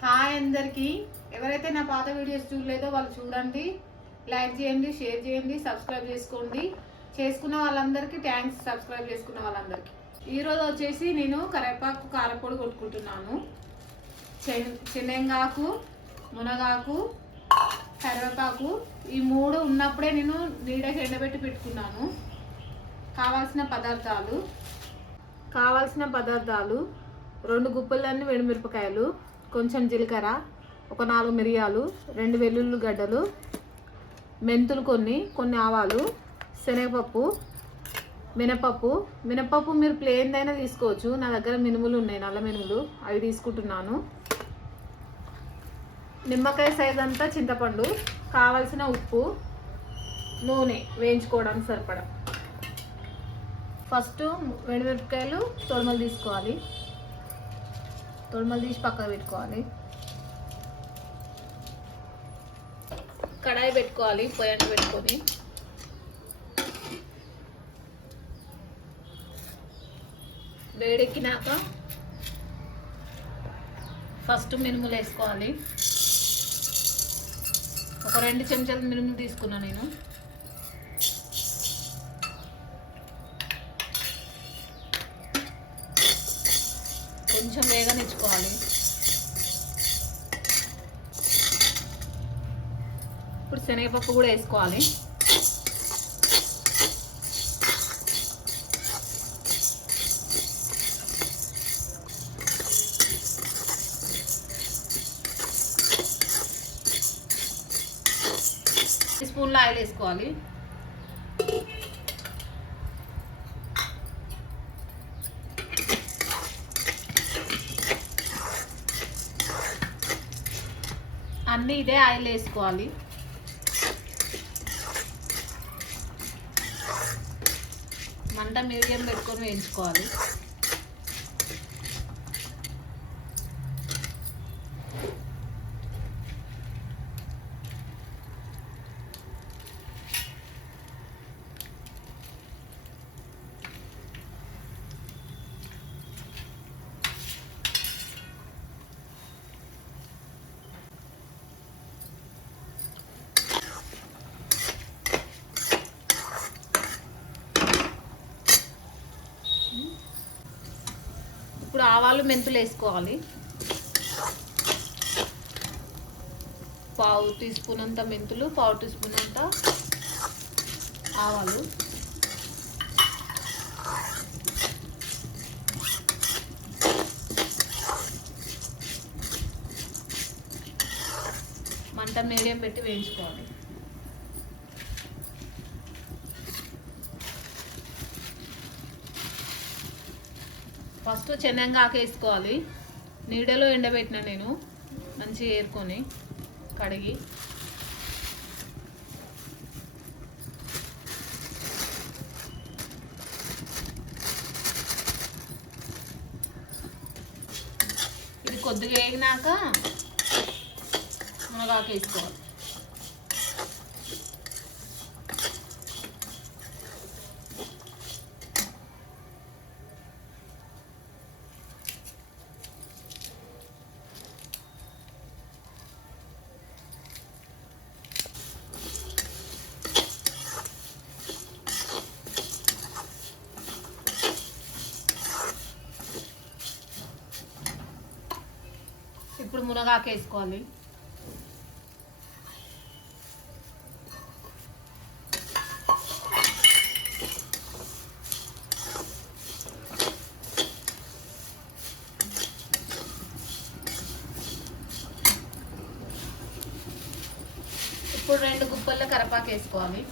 Hi అందరికీ. ఎవరైతే నా పాత వీడియోస్ చూడలేదో వాళ్ళు చూడండి, లైక్ చేయండి, షేర్ చేయండి, సబ్స్క్రైబ్ చేసుకోండి. చేసుకున్న వాళ్ళందరికీ థ్యాంక్స్. సబ్స్క్రైబ్ చేసుకున్న వాళ్ళందరికీ ఈరోజు వచ్చేసి నేను కరివేపాకు కారపొడి కొట్టుకుంటున్నాను. శనగఆకు, మునగాకు, కరివేపాకు ఈ మూడు ఉన్నప్పుడే నేను నీడకి ఎండబెట్టి పెట్టుకున్నాను. కావాల్సిన పదార్థాలు 2 గుప్పలన్నీ వెండిమిరపకాయలు, కొంచెం జీలకర్ర, ఒక 4 మిరియాలు, 2 వెల్లుల్లి గడ్డలు, మెంతులు కొన్ని ఆవాలు, శనగపప్పు, మినపప్పు మీరు ప్లెయిన్ అయినా తీసుకోవచ్చు. నా దగ్గర మినుములు ఉన్నాయి, నల్ల మినుములు, అవి తీసుకుంటున్నాను. నిమ్మకాయ సైజ్ అంతా చింతపండు, కావాల్సిన ఉప్పు, నూనె వేయించుకోవడానికి సరిపడా. ఫస్ట్ వెండిమిరపకాయలు తొడిమలు తీసుకోవాలి. తొడిమలు తీసి పక్కకు పెట్టుకోవాలి. కడాయి పెట్టుకోవాలి, పొయ్యి పెట్టుకొని వేడెక్కినాక ఫస్ట్ మినుములు వేసుకోవాలి. ఒక 2 చెంచాల మినుములు తీసుకున్నా నేను. కొంచెం వేగనిచ్చుకోవాలి. ఇప్పుడు శనగపప్పు కూడా వేసుకోవాలి. స్పూన్లో ఆయిల్ వేసుకోవాలి. అన్నీ ఇదే ఆయిల్ వేసుకోవాలి. మంట మీడియం పెట్టుకొని వేయించుకోవాలి. ఇప్పుడు ఆవాలు మెంతులు వేసుకోవాలి. 1/2 టీ స్పూన్ అంత మెంతులు, 1/2 టీ స్పూన్ అంత ఆవాలు, మంట మీడియం పెట్టి వేయించుకోవాలి. ఫస్ట్ శనగఆకు వేసుకోవాలి. నీడలో ఎండబెట్టిన నేను, మంచిగా ఏరుకొని కడిగి. ఇది కొద్దిగా వేగినాక మునగాకు వేసుకోవాలి. ఇప్పుడు మునగాకు వేసుకోవాలి. ఇప్పుడు 2 గుప్పల కరివేపాకు వేసుకోవాలి.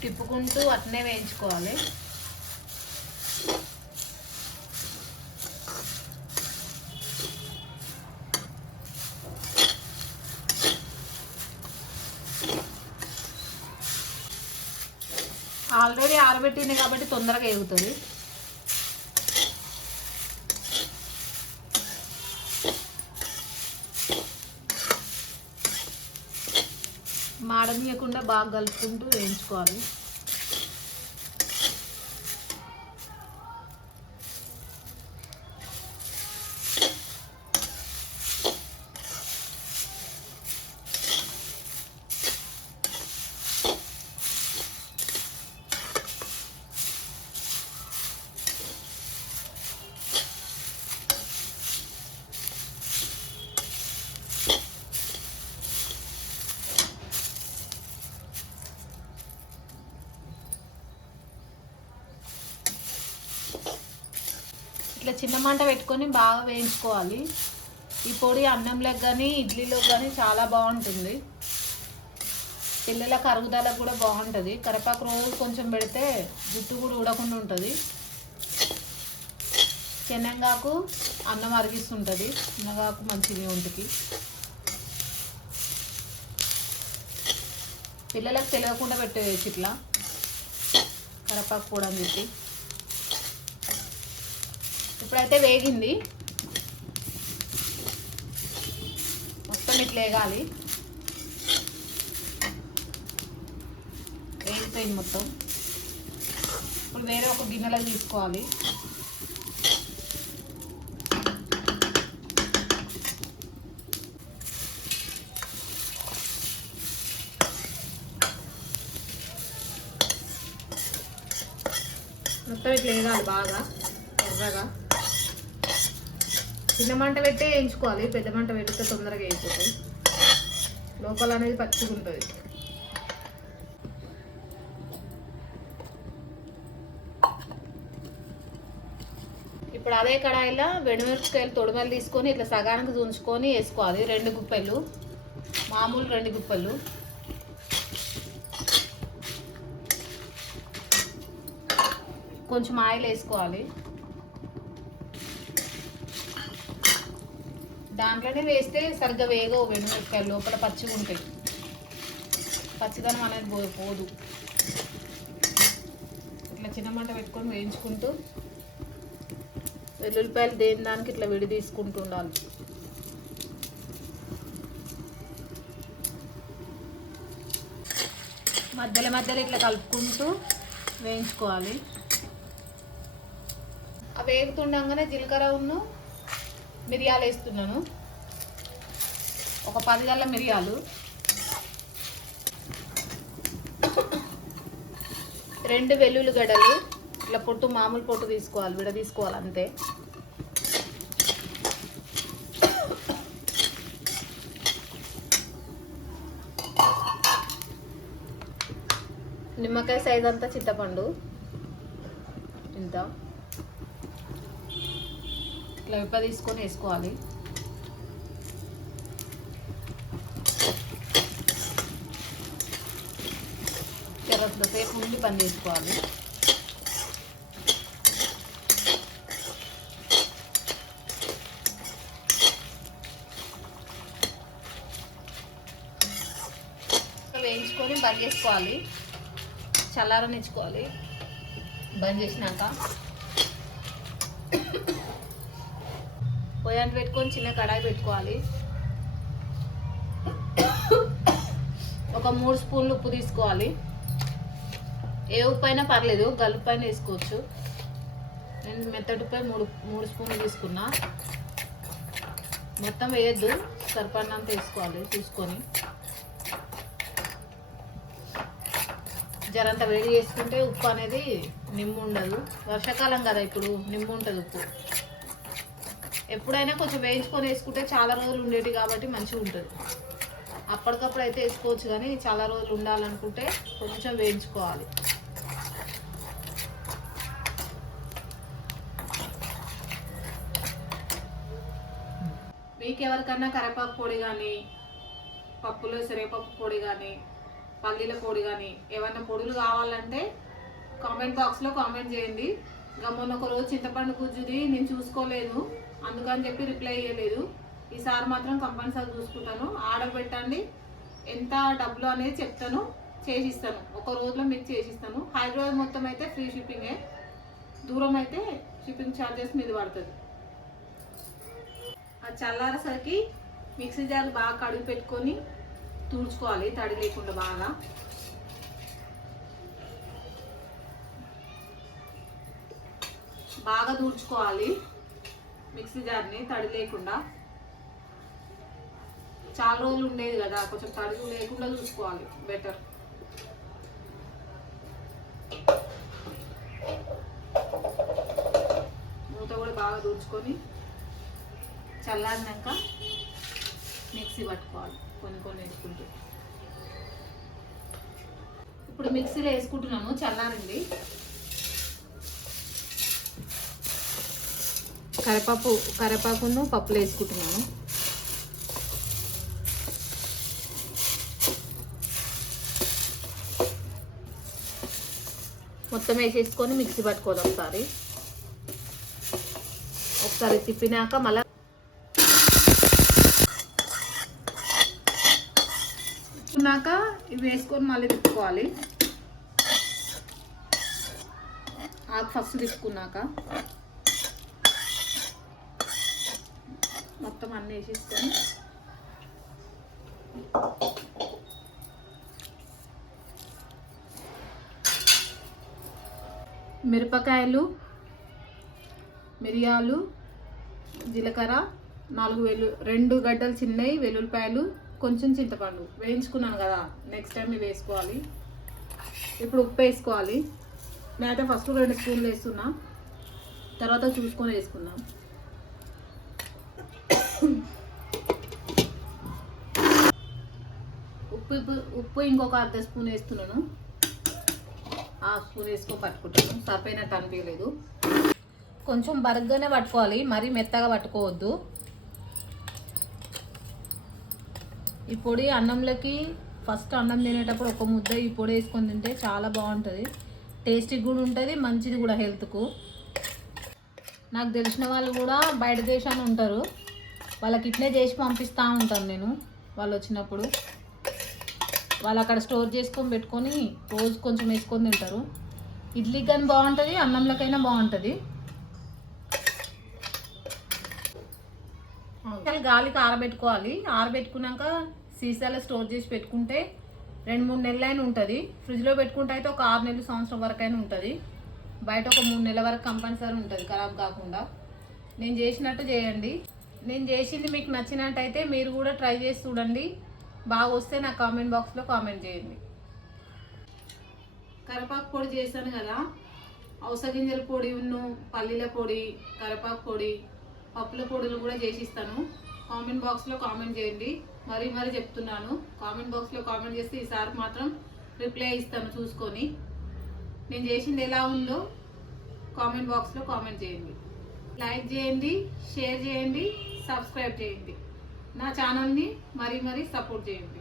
తిప్పుకుంటూ అట్నే వేయించుకోవాలి. ఆల్రెడీ ఆరబెట్టింది కాబట్టి తొందరగా వేగుతుంది. మాడనీయకుండా బాగా కలుపుకుంటూ వేయించుకోవాలి. ఇట్లా చిన్న మంట పెట్టుకొని బాగా వేయించుకోవాలి. ఈ పొడి అన్నంలోకి కానీ ఇడ్లీలోకి కానీ చాలా బాగుంటుంది. పిల్లల అరుగుదలకు కూడా బాగుంటుంది. కరివేపాకు రోజు కొంచెం పెడితే జుట్టు కూడా ఊడకుండా ఉంటుంది. శనగాకు అన్నం అరిగిస్తుంటుంది. శనగాకు మంచిది ఒంటికి. పిల్లలకు తెలియకుండా పెట్టేయచ్చు ఇట్లా కరివేపాకు పొడి అని చెప్పి. ఇప్పుడైతే వేగింది, మొత్తం ఇట్లా వేగాలి. వేగిపోయింది మొత్తం. ఇప్పుడు వేరే ఒక గిన్నెలో తీసుకోవాలి. మొత్తం ఇట్లా వేగాలి బాగా ఎర్రగా. చిన్న మంట పెట్టే వేయించుకోవాలి. పెద్ద మంట పెడితే తొందరగా వేయిపోతాయి. లోపల అనేది పచ్చిగా ఉంటుంది. ఇప్పుడు అదే కడాయిలో వెండిమిరపకాయలు తొడిమలు తీసుకొని ఇట్లా సగానికి తుంచుకొని వేసుకోవాలి. 2 గుప్పెలు, మామూలు 2 గుప్పెలు. కొంచెం ఆయిల్ వేసుకోవాలి. దాంట్లోనే వేస్తే సరిగ్గా వేగవు వెండిమిరపకాయలు, లోపల పచ్చిగా ఉంటాయి. పచ్చిదనం అనేది పోదు. ఇట్లా చిన్న మంట పెట్టుకొని వేయించుకుంటూ వెల్లుల్లిపాయలు దేని దానికి ఇట్లా విడి తీసుకుంటూ ఉండాలి. మధ్యలో మధ్యలో ఇట్లా కలుపుకుంటూ వేయించుకోవాలి. అవి వేగుతుండగానే జీలకర్ర ఉన్ను మిరియాలు వేస్తున్నాను. ఒక 10 గల్ల మిరియాలు, 2 వెల్లుల్లి గడ్డలు. ఇట్లా పొట్టు మామూలు పొట్టు తీసుకోవాలి, విడ తీసుకోవాలి అంతే. నిమ్మకాయ సైజ్ అంతా చింతపండు ఇంత ఇట్లా విప్ప తీసుకొని వేసుకోవాలి. సేపు ఉండి పని చేసుకోవాలి. వేయించుకొని బంద్ చేసుకోవాలి. చల్లారనిచ్చుకోవాలి. బంద్ చేసినాక పొయ్యి పెట్టుకొని చిన్న కడాయి పెట్టుకోవాలి. ఒక 3 స్పూన్లు ఉప్పు తీసుకోవాలి. ఏ ఉప్పు అయినా పర్లేదు, గల్లుప్పు అయినా వేసుకోవచ్చు. నేను మెత్తటిపై 3 స్పూన్లు తీసుకున్నా. మొత్తం వేయద్దు, సరిపడినంత వేసుకోవాలి చూసుకొని. జరంత వేడి చేసుకుంటే ఉప్పు అనేది నిమ్ము ఉండదు. వర్షాకాలం కదా ఇప్పుడు, నిమ్ము ఉంటుంది ఉప్పు. ఎప్పుడైనా కొంచెం వేయించుకొని వేసుకుంటే చాలా రోజులు ఉండేవి కాబట్టి మంచిగా ఉంటుంది. అప్పటికప్పుడు అయితే వేసుకోవచ్చు, కానీ చాలా రోజులు ఉండాలనుకుంటే కొంచెం వేయించుకోవాలి. మీకు ఎవరికన్నా కరివేపాకు పొడి కానీ, పప్పులో శనగపప్పు పొడి కానీ పల్లీల పొడి కానీ ఏమైనా పొడులు కావాలంటే కామెంట్ బాక్స్లో కామెంట్ చేయండి. మొన్న ఒక రోజు చింతపండు గుజ్జుది నేను చూసుకోలేదు, అందుకని చెప్పి రిప్లై ఇవ్వలేదు. ఈసారి మాత్రం కంపల్సరీ చూసుకుంటాను. ఆర్డర్ పెట్టండి, ఎంత డబ్బులు అనేది చెప్తాను, చేసిస్తాను. ఒక రోజులో మీకు చేసిస్తాను. హైదరాబాద్ మొత్తం అయితే ఫ్రీ షిప్పింగే, దూరం అయితే షిప్పింగ్ ఛార్జెస్ మీద పడుతుంది. అది చల్లారేసరికి మిక్సీ జార్ బాగా కడిగి పెట్టుకొని తుడుచుకోవాలి, తడి లేకుండా బాగా తుడుచుకోవాలి మిక్సీ జార్ని, తడి లేకుండా. చాలా రోజులు ఉండేది కదా, కొంచెం తడి లేకుండా చూసుకోవాలి, బెటర్. మూత కూడా బాగా తుడుచుకొని చల్లారినాక మిక్సీ పట్టుకోవాలి, కొన్ని వేసుకుంటూ. ఇప్పుడు మిక్సీలో వేసుకుంటున్నాను, చల్లారింది. కరివేపాకును పప్పులు వేసుకుంటున్నాను. మొత్తం వేసేసుకొని మిక్సీ పట్టుకోవాలి. ఒకసారి తిప్పినాక మళ్ళీ తిప్పుకున్నాక ఇవి వేసుకొని మళ్ళీ తిప్పుకోవాలి. ఆకు ఫస్ట్ తిప్పుకున్నాక మొత్తం అన్నీ వేసేసుకొని మిరపకాయలు, మిరియాలు, జీలకర్ర, 2 గడ్డలు చిన్నవి వెల్లుల్లిపాయలు, కొంచెం చింతపండు వేయించుకున్నాను కదా, నెక్స్ట్ టైం ఇవి వేసుకోవాలి. ఇప్పుడు ఉప్పు వేసుకోవాలి. నేనైతే ఫస్ట్ 2 స్పూన్లు వేస్తున్నా, తర్వాత చూసుకొని వేసుకున్నాం. ఉప్పు ఇంకొక 1/2 స్పూన్ వేస్తున్నాను. 1/2 స్పూన్ వేసుకొని పట్టుకుంటాను, సరిపోయినట్టు అనిపించలేదు. కొంచెం బరగ్గానే పట్టుకోవాలి, మరీ మెత్తగా పట్టుకోవద్దు. ఈ పొడి అన్నంలోకి ఫస్ట్ అన్నం తినేటప్పుడు ఒక ముద్ద ఈ పొడి వేసుకొని తింటే చాలా బాగుంటుంది, టేస్టీ కూడా ఉంటుంది, మంచిది కూడా హెల్త్కు. నాకు తెలిసిన వాళ్ళు కూడా బయట దేశాన్ని ఉంటారు, వాళ్ళకి ఇట్లే చేసి పంపిస్తూ ఉంటాను నేను. వాళ్ళు వచ్చినప్పుడు వాళ్ళు అక్కడ స్టోర్ చేసుకొని పెట్టుకొని రోజు కొంచెం వేసుకొని తింటారు. ఇడ్లీకి కానీ బాగుంటుంది, అన్నంలోకైనా బాగుంటుంది. గాలికి ఆరబెట్టుకోవాలి. ఆరబెట్టుకున్నాక సీసాలో స్టోర్ చేసి పెట్టుకుంటే 2-3 నెలలైనా ఉంటుంది. ఫ్రిడ్జ్లో పెట్టుకుంటే అయితే ఒక 6 నెలలు, సంవత్సరం వరకు అయినా ఉంటుంది. బయట ఒక 3 నెలల వరకు కంపల్సరీ ఉంటుంది, ఖరాబ్ కాకుండా. నేను చేసినట్టు చేయండి. నేను చేసింది మీకు నచ్చినట్టయితే మీరు కూడా ట్రై చేసి చూడండి. బాగా వస్తే నాకు కామెంట్ బాక్స్లో కామెంట్ చేయండి. కరివేపాకు పొడి చేశాను కదా, అవసర గింజల పొడి, పల్లీల పొడి, కరివేపాకు పొడి, పప్పుల పొడులు కూడా చేసిస్తాను. కామెంట్ బాక్స్లో కామెంట్ చేయండి. మరీ చెప్తున్నాను, కామెంట్ బాక్స్లో కామెంట్ చేస్తే ఈసారి మాత్రం రిప్లై ఇస్తాను చూసుకొని. నేను చేసింది ఎలా ఉందో కామెంట్ బాక్స్లో కామెంట్ చేయండి. లైక్ చేయండి, షేర్ చేయండి, సబ్స్క్రైబ్ చేయండి. నా ఛానల్ని మరీ సపోర్ట్ చేయండి.